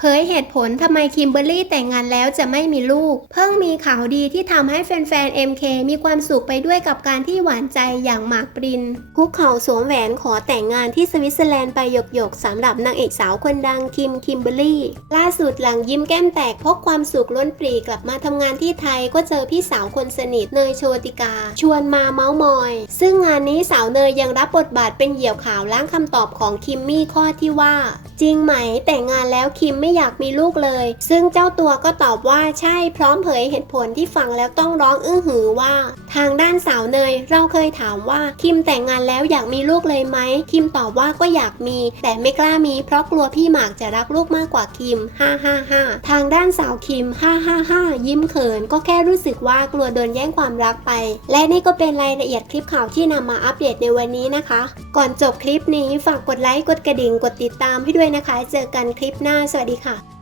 เผยเหตุผลทำไมคิมเบอร์รี่แต่งงานแล้วจะไม่มีลูก เพิ่งมีข่าวดีที่ทำให้แฟนๆ MK มีความสุขไปด้วยกับการที่หวานใจอย่างหมากปริน คุกเข่าสวมแหวนขอแต่งงานที่สวิตเซอร์แลนด์ไปหยกๆสำหรับนางเอกสาวคนดังคิมคิมเบอร์รี่ ล่าสุดหลังยิ้มแก้มแตกพกความสุขล้นปรีกลับมาทำงานที่ไทยก็เจอพี่สาวคนสนิทเนยโชติกา ชวนมาเมาส์มอย ซึ่งงานนี้สาวเนยยังรับบทบาทเป็นเหยี่ยวข่าวล้างคำตอบของคิมมี่ข้อที่ว่า จริงไหมแต่งงานแล้วคิมไม่อยากมีลูกเลย ซึ่งเจ้าตัวก็ตอบว่าใช่พร้อมเผยเหตุผลที่ฟังแล้วต้องร้องอื้อหือว่า ทางด้านสาวเนย เราเคยถามว่าคิมแต่งงานแล้วอยากมีลูกเลยไหมคิมตอบว่าก็อยากมี แต่ไม่กล้ามีเพราะกลัวพี่หมากจะรักลูกมากกว่าคิมฮ่าฮ่าฮ่าทางด้านสาวคิมฮ่าฮ่าฮ่ายิ้มเขินก็แค่รู้สึกว่ากลัวโดนแย่งความรักไป และนี่ก็เป็นรายละเอียดคลิปข่าวที่นำมาอัปเดตในวันนี้นะคะ ก่อนจบคลิปนี้ฝากกดไลค์กดกระดิ่งกดติดตามให้ด้วยนะคะ เจอกันคลิปหน้าสวัสดีค่ะ